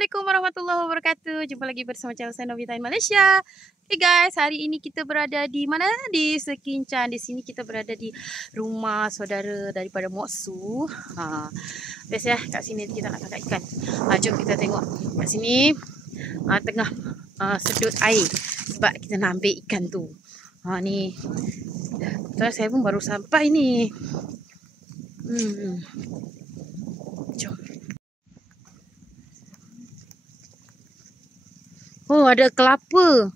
Assalamualaikum warahmatullahi wabarakatuh. Jumpa lagi bersama channel saya Novita in Malaysia. Okay guys, hari ini kita berada di mana? Di Sekincan. Di sini kita berada di rumah saudara daripada Mak Su. Biasa kat sini kita nak tangkap ikan. Jom kita tengok kat sini tengah sedut air sebab kita nak ambil ikan tu. Ni. Saya pun baru sampai ni. Jom. Oh, ada kelapa.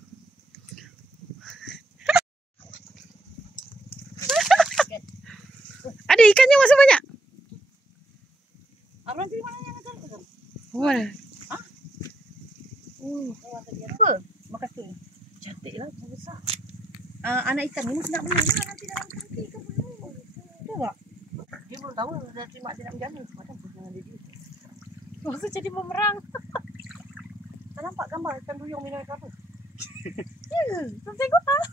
Ada ikannya masih banyak. Abang dari mana yang akan tu? Oh, ada. Ha? Apa? Makasih. Cantiklah, besar. Anak ikan ni mesti nak beli nanti dalam tangki ke belum? Tahu tak? Dia belum tahu dah terima dia nak menjamin macam apa dia. Maksud jadi memerang. Tak nampak gambar ikan duyung minum air kelapa? Ya, tengok tak?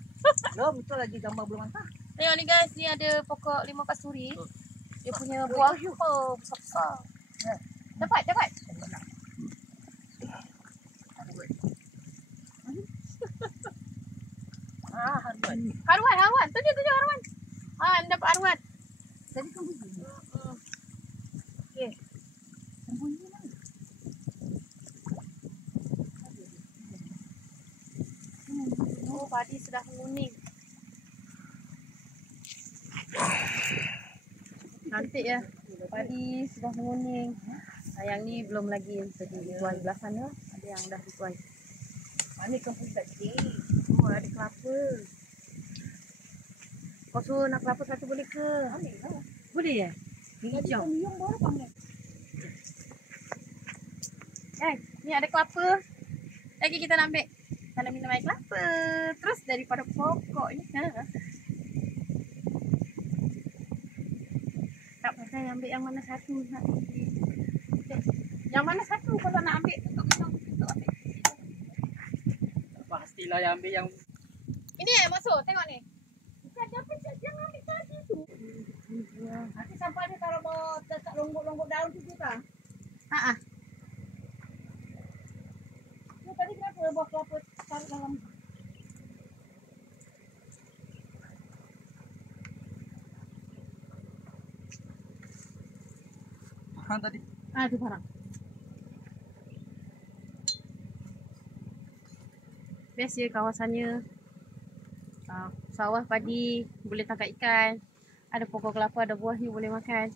Belum, betul lagi gambar belum hantar. Tengok ni guys, ni ada pokok limau kasturi. Dia punya buah besar-besar. Ya. Dapat. Haruan. Tunjuk haruan. Dapat haruan. Tadi kan bunyi. Okey. Bunyi mana? Oh, padi sudah menguning. Cantik ya. Padi sudah menguning. Yang ni belum lagi dituai belah sana. Ada yang dah dituai. Mana kampung tak kecil? Oh, ada kelapa. Kau suruh nak kelapa satu boleh ke? Ambil lah. Boleh ya? Hijau. Duyung baru panggil. Ni ada kelapa. Lagi kita nak ambil. Kalau minum air kelapa. Terus daripada pokok ni. Tak pasal ambil yang mana satu. Yang mana satu kalau nak ambil untuk minum. Untuk ambil. Pastilah yang ambil yang Ini masuk. Tengok ni. Bukan jangan ambil tadi tu. Nanti sampai dia kalau mau tak longgok-longgok daun tu juga. Tadi kenapa buah kelapa taruh dalam? tadi. Itu barang. Best je kawasannya. Sawah padi, boleh tangkap ikan. Ada pokok kelapa, ada buah ni boleh makan.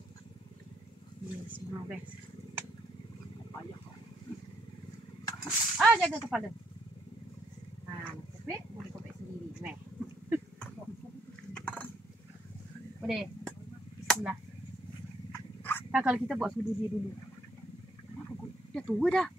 Semua best. Jaga kepala. Nak kopek, boleh kopek sendiri. Boleh. Bismillah. Kalau kita buat sudu dia dulu. Dia tua dah.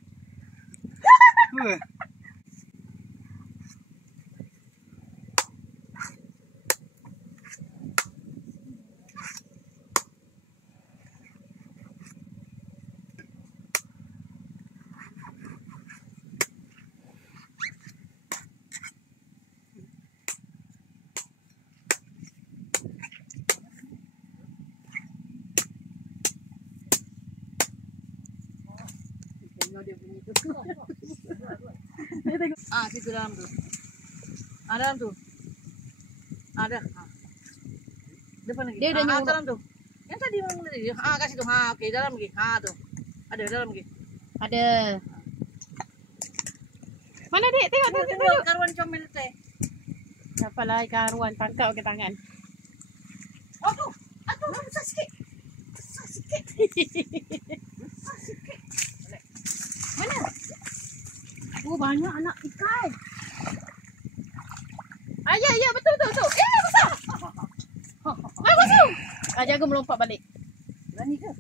Dia bunyi tu. Situ dalam tu. Dalam tu. Ada. Depan lagi. Dia dah nyuruh. Dalam tu. Yang tadi mana tadi? Kat situ. Okey, dalam lagi. Tu. Ada dalam lagi. Ada. Mana dek? Tengok. Karuan comel teh. Dapatlah ikan haruan. Tangkap ke tangan. Aduh, besar sikit. Mana? Oh, banyak anak ikan. Ya, betul. Besar. Masuk. Jaga melompat balik. Berani ke?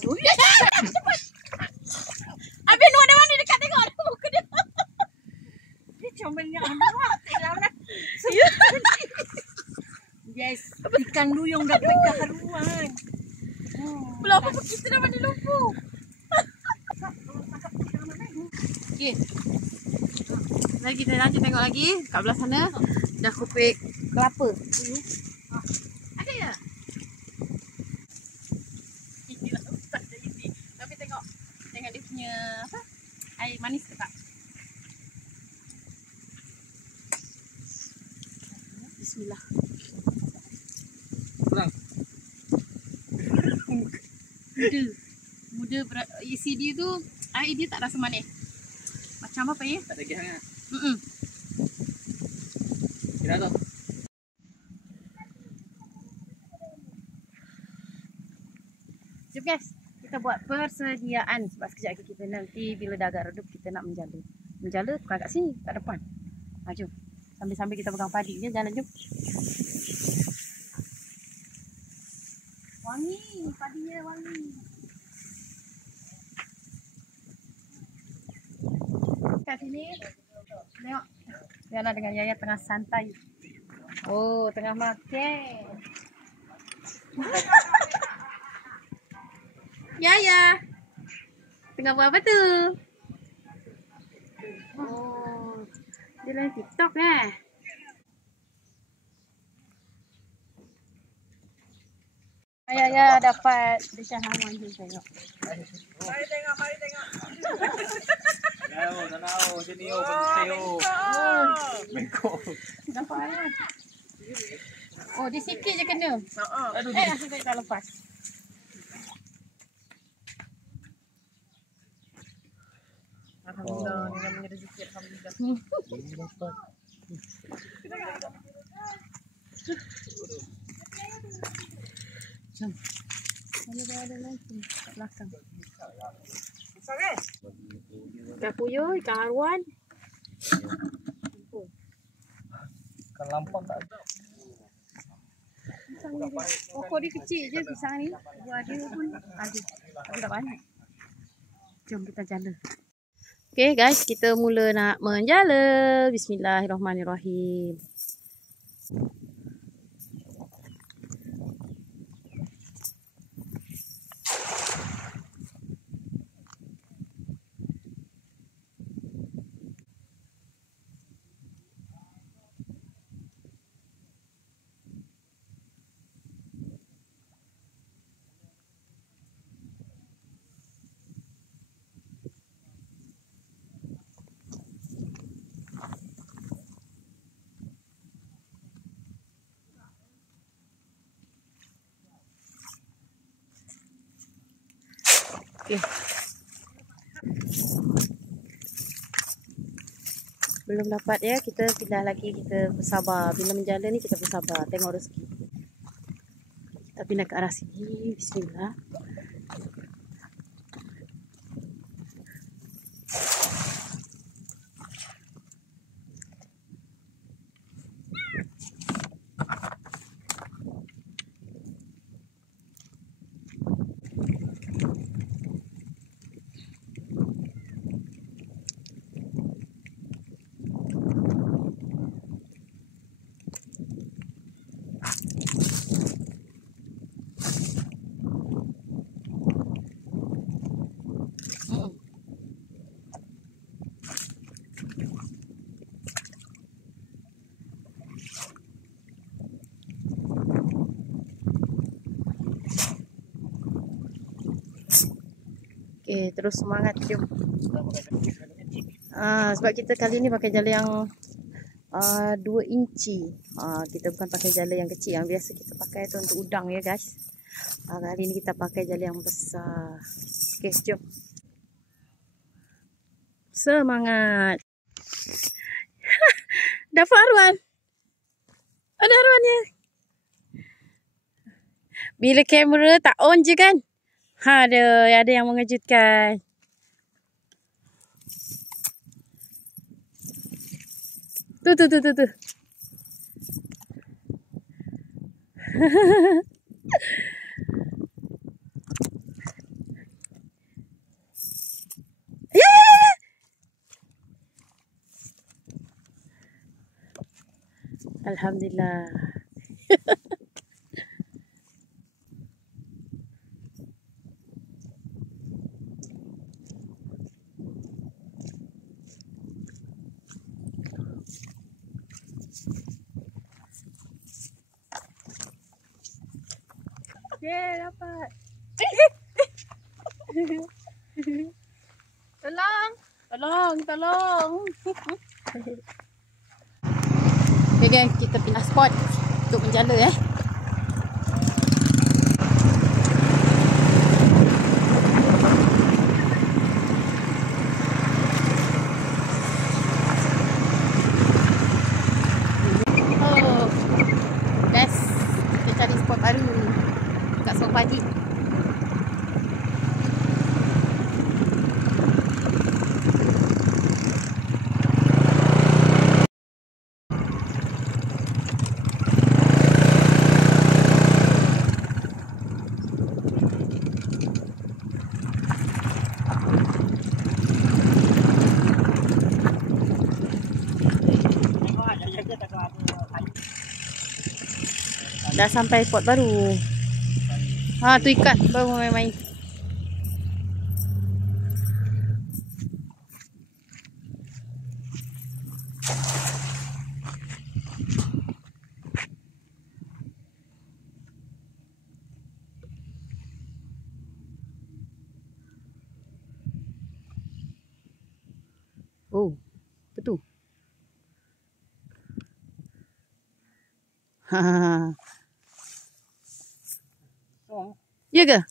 Cepat. Habis Nuh ada mana dekat tengok ada muka dia. Dia comelnya anak. Yes, ikan duyung dapat keharuan. Belum apa kita dah mandi lumpur. Okey. Lagi kita lanjut tengok lagi kat belah sana dah kopek kelapa. Ada ya? Tapi tengok Bismillah. Kurang. Muda isi dia tu air dia tak rasa manis. Macam apa ya? Tak ada hangat. Kira tu. Jom guys, kita buat persediaan sebab sekejap lagi kita nanti bila dah agak redup kita nak menjala. Menjala bukan kat sini, kat depan. Jom. Sambil-sambil kita pegang padi je, jalan jom. Wangi, padinya wangi. Kat sini, tengok. Yana dengan Yaya tengah santai. Oh, tengah makan. Yaya, tengah buat apa tu? Oh, dia main TikTok Yaya dapat desyah hawan je tengok. Mari tengok. Tanau, sini penseo. Bengkok. Dapat ayam. Oh, dia sikit je kena. Aduh. Tak lepas. Alhamdulillah, ni namanya rezeki, alhamdulillah. Jom. Ada lagi kat belakang. Sorry. Ikan puyuh, ikan haruan. Kan lampau tak ada. Pokok dia kecil je pisang ni. Buah dia pun ada. Tapi tak banyak. Jom kita jala. Okay guys, kita mula nak menjala. Bismillahirrahmanirrahim. Okay. Belum dapat ya, kita pindah lagi, kita bersabar. Bila menjala ni kita bersabar, tengok rezeki. Kita pindah ke arah sini. Bismillah. Okay, terus semangat jom. Sebab kita kali ni pakai jala yang 2 inci. Kita bukan pakai jala yang kecil yang biasa kita pakai tu untuk udang ya guys. Kali ni kita pakai jala yang besar. Okay, jom. Semangat. Dapat haruan. Ada haruannya. Bila kamera tak on je kan. Ada yang mengejutkan. Tu. Alhamdulillah. Dapat. Tolong. Okay Okay guys, kita pindah spot untuk menjala Oh, best. Kita cari spot baru kat Song Pagi. Dah sampai spot baru. Ha, tu ikan baru main-main. Oh, apa tu? Ha. Ya ke?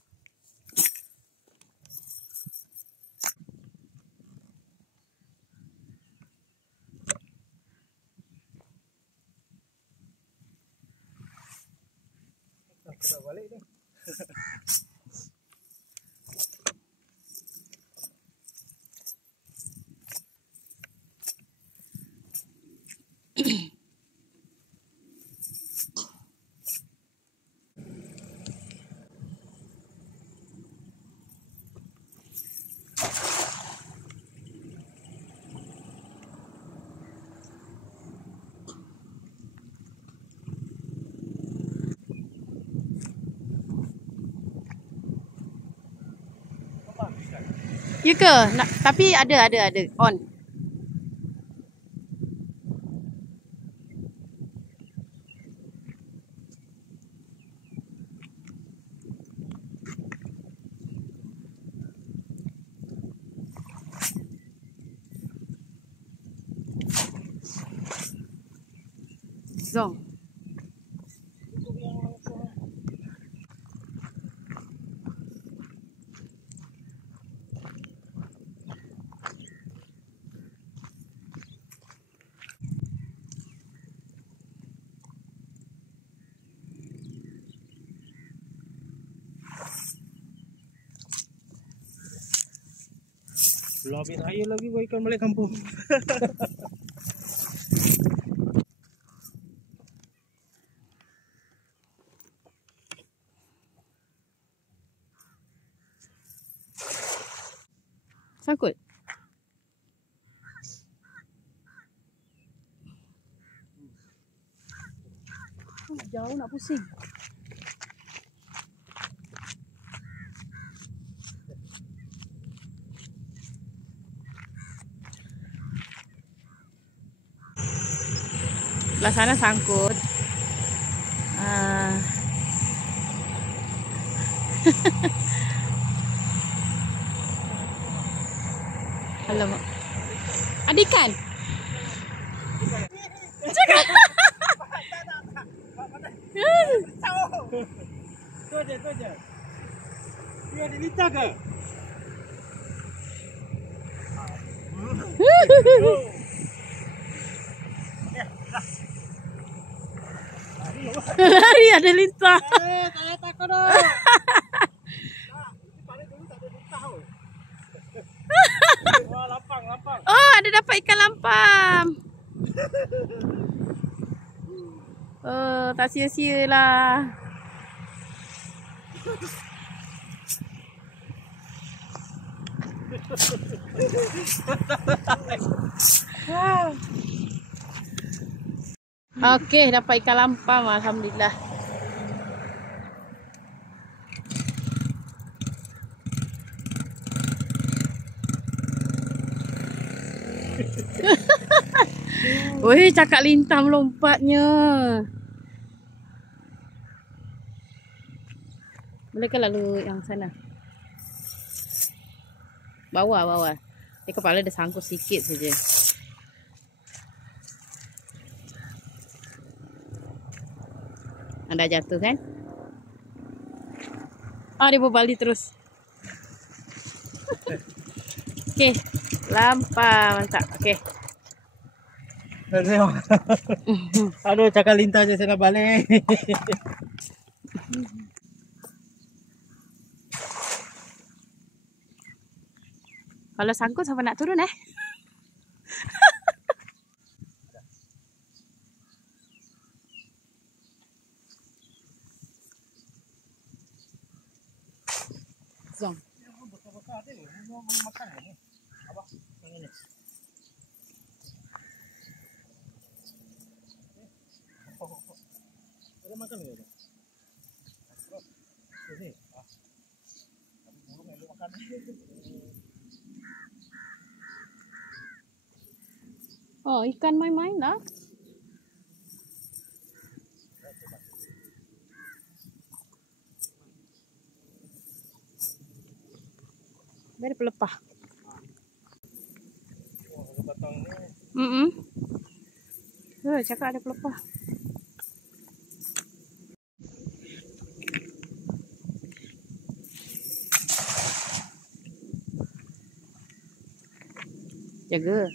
Dah balik ni. Ya ke? Nak, tapi ada on. Zong. Belum habis air lagi gua ikan balik kampung. Sangkut. Jauh nak pusing. Sebelah sana sangkut. Alamak. Ada ikan? Cakap. Tu je. Dia ada litar ke? Lari ada lintah. Tak takut dah. Wah, lampang. Oh, ada dapat ikan lampam. Oh, tak sia-sia lah. Okey, dapat ikan lampam. Alhamdulillah. Weh, cakap lintah melompatnya. Bolehkah lalu yang sana? Bawah. Dia kepala dia sangkut sikit saja. Anda jatuh kan? Ah, dia berbalik terus. Okey. Lampau. Mantap. Okey. Aduh, cakap lintas je saya nak balik. Kalau sangkut siapa nak turun Zong. Ada makan ke? Sini. Burung elok makan. Oh, ikan main-main lah. Dari pelepah. Cakap ada pelepah. Jaga.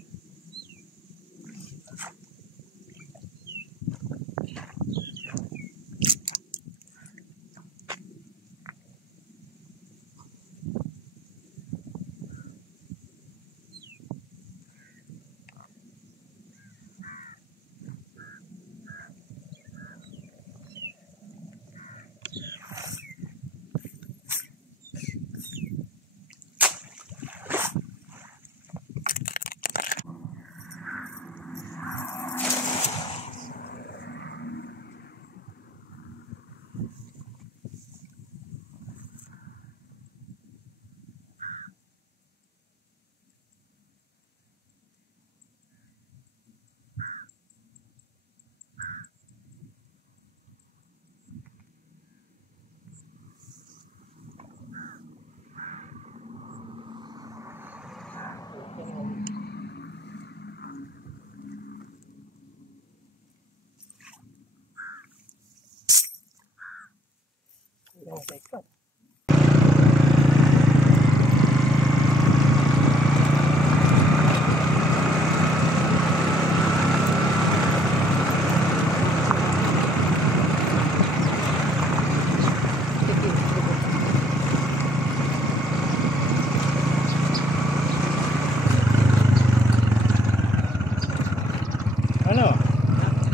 Mana?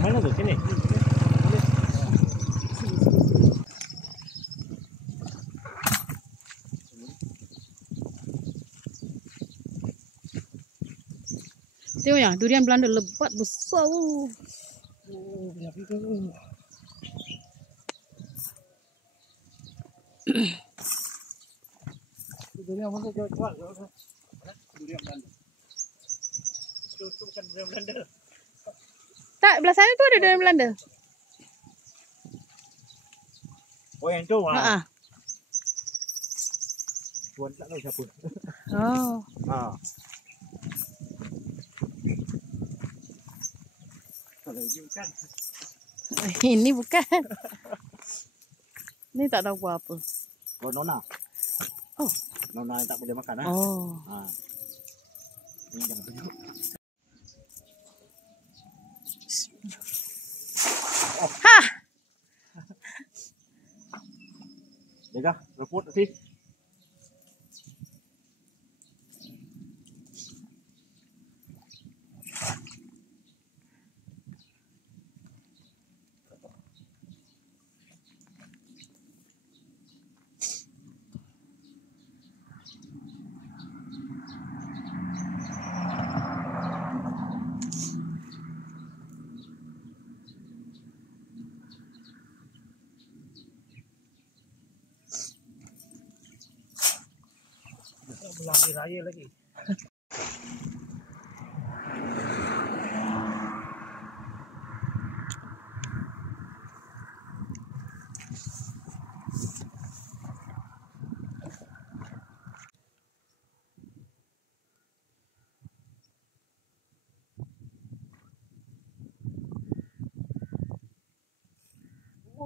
Mana tu? Sini. Tengok ya, durian Belanda lebat besar. Oh, banyak ikan tu. Durian mana tu? Kuat. Durian Belanda. Itu bukan durian Belanda. Tak, belah sana tu ada durian Belanda. Oh, yang tu. Ha. Tuan tak tahu siapa. Oh. Ha. Kalau ini bukan. Ini bukan. Ini tak tahu buat apa. Oh, Nona. Oh. Nona yang tak boleh makan. Oh. Ha. Ini jangan tunjuk. Ha. Jaga, reput nanti. Lagi raya lagi.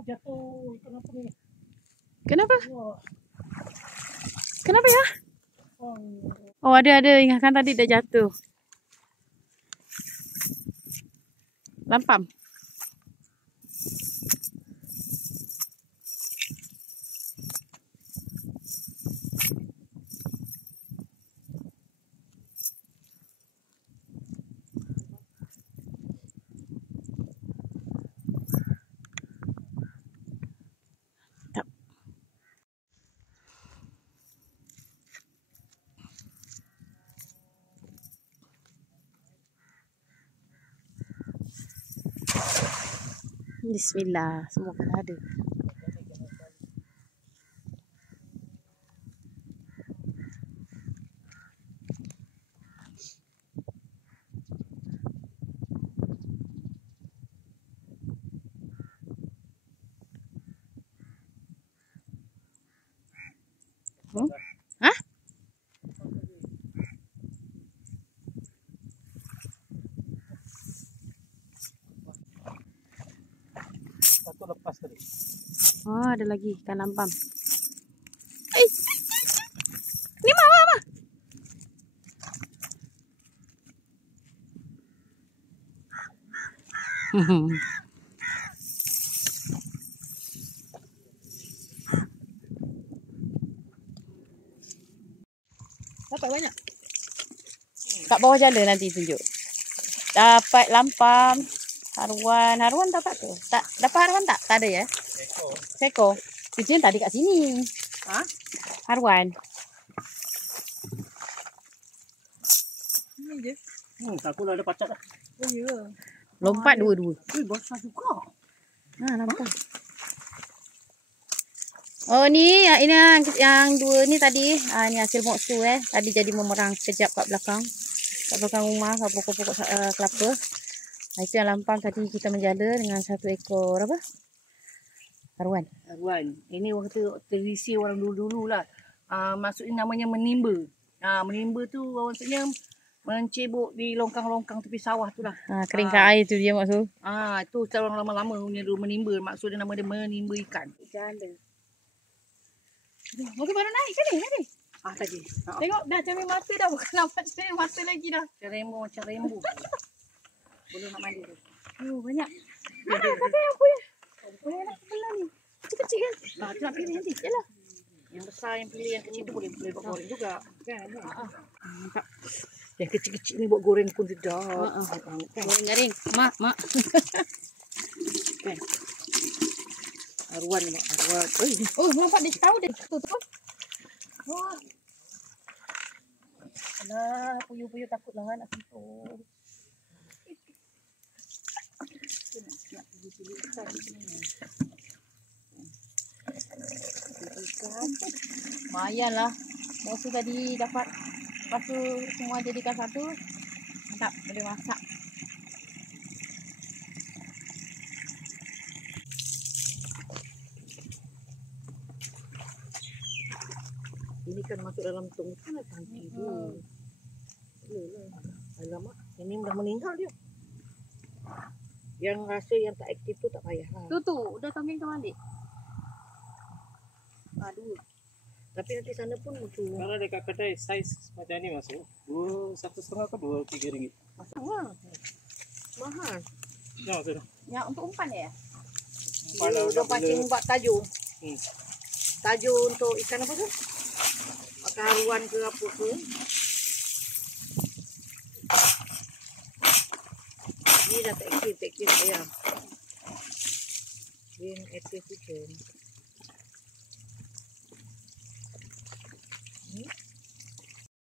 jatuh ikan apa ni? Kenapa? Wah, Kenapa ya? oh. Oh, ada. Ingatkan tadi dah jatuh. Lampam. Bismillah, semoga ada. Hah? Satu lepas tadi. Oh, ada lagi ikan lampam. Eh, ni mama. Dapat banyak. Kat bawah jala nanti tunjuk. Dapat lampam, haruan. Haruan dapat tu? Tak dapat haruan tak? Tak ada ya? Seko. Itu yang tadi kat sini. Ha? Haruan. Ni je. Aku dah ada pacak dah. Oh ya. Lompat dua-dua. Besar juga. Ha, nampak. Oh ni, ini yang dua ni tadi. Ni hasil moksu Tadi jadi memerang sekejap kat belakang. Kat belakang rumah, kat pokok-pokok kelapa. Itu yang lampam tadi kita menjala dengan satu ekor apa? Haruan. Haruan. Ini waktu tradisi orang dulu-dulu lah. Maksudnya namanya menimba. Menimba tu maksudnya mencebok di longkang-longkang tepi sawah tu lah. Keringkan air tu dia maksud. Itu cara orang lama-lama punya dulu menimba. Maksudnya nama dia menimba ikan. Jala. Mungkin baru naik kan ni? Tadi. Tengok dah cermin mata dah. Bukan nampak cermin mata lagi dah. Macam rembu. Boleh nak mandi tu. Oh, banyak. Kata yang punya. Boleh nak sebelah ni. Kecil-kecil kan? Tu nak pilih nanti. Yalah. Yang besar, yang pilih, yang kecil tu boleh buat goreng juga. Kan? Mantap. Yang kecil-kecil ni buat goreng pun sedap. Goreng garing. Mak. Kan? Haruan mak. Haruan. Oh, nampak dia tahu dia tu. Wah. Alah, puyuh-puyuh takutlah nak sentuh. Nak pilih ikan di sini. Ikan. Lumayan lah. Moksu tadi dapat. Lepas tu semua jadikan satu. Mantap, boleh masak. Ini kan masuk dalam tong kan tangki tu. Alamak, ini dah meninggal dia. Yang rasa yang tak aktif tu tak payah lah. Tu, udah tongking tu balik. Aduh. Tapi nanti sana pun muncul. Kalau dekat kedai saiz macam ni masuk 1,5 ke 2-3 ringgit. Mahal. Mahal. Ya maksudnya. Yang untuk umpan ya? Dia udah pancing buat tajuk. Tajuk untuk ikan apa tu? Makan haruan ke apa ke. Ni dah tak aktif saya. Dia aktif ikan.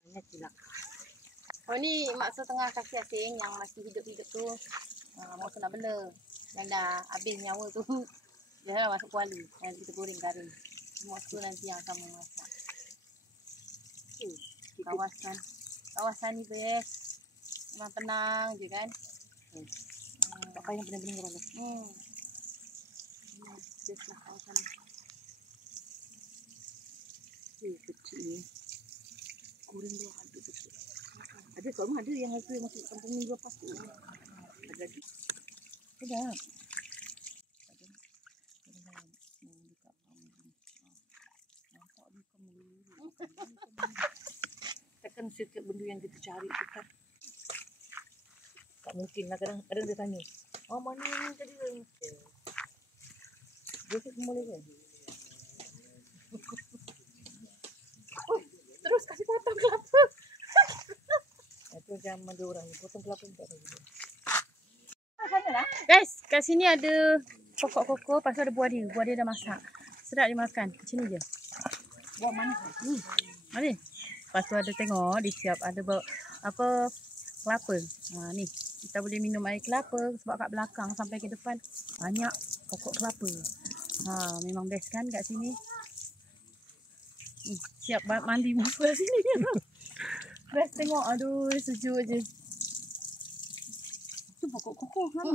Banyak silap. Oh ni mak setengah kasih asing yang masih hidup-hidup tu. Moksu nak bela. Dan dah habis nyawa tu. Dia dah masuk kuali. Nanti kita goreng garing. Moksu nanti yang akan memasak. Kawasan ni best. Memang tenang je kan. Tak payah benar-benar orang. Best lah kawasan ni. Kecil ni. Goreng dia ada kecil. Ada kat rumah ada yang masuk kampung minggu lepas tu. Ada lagi. Ada. Tekan setiap benda yang kita cari itu kan. Tak mungkin lah kadang dia tanya. Oh mana yang tadi tu? Dia tu semua lagi. Terus kasih potong kelapa. Itu zaman dia orang potong kelapa tak ada. Guys, kat sini ada pokok koko, lepas tu ada buah dia. Buah dia dah masak. Sedap dimakan. Macam ni je. Buah manis. Manis. Lepas tu ada tengok, dia siap ada apa kelapa. Ni. Kita boleh minum air kelapa sebab kat belakang sampai ke depan banyak pokok kelapa. Memang best kan kat sini. Siap mandi muka sini. Best tengok. Aduh, sejuk je. Itu pokok koko kan?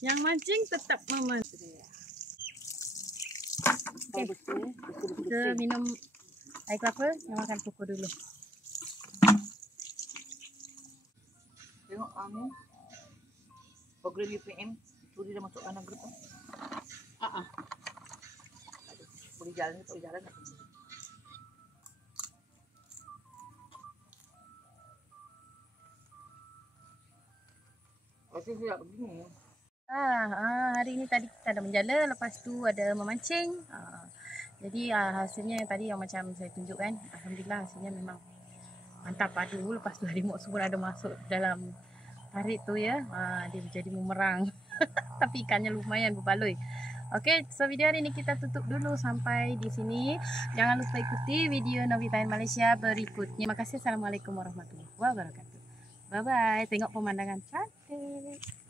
Yang mancing tetap memancing. Okay. Kita minum air kelapa, yang makan koko dulu. Tengok ni. Program UPM tu dia dah masuk anak grup. Boleh jalan tak? Pasti siap begini. Hari ni tadi kita ada menjala, lepas tu ada memancing. Jadi hasilnya yang tadi yang macam saya tunjukkan, alhamdulillah hasilnya memang mantap padu. Lepas tu harimau semua ada masuk dalam tarik tu ya. Dia jadi bumerang. Tapi ikannya lumayan berbaloi. Okey, so video hari ni kita tutup dulu sampai di sini. Jangan lupa ikuti video Novitain Malaysia berikutnya. Terima kasih. Assalamualaikum warahmatullahi wabarakatuh. Bye bye. Tengok pemandangan cantik.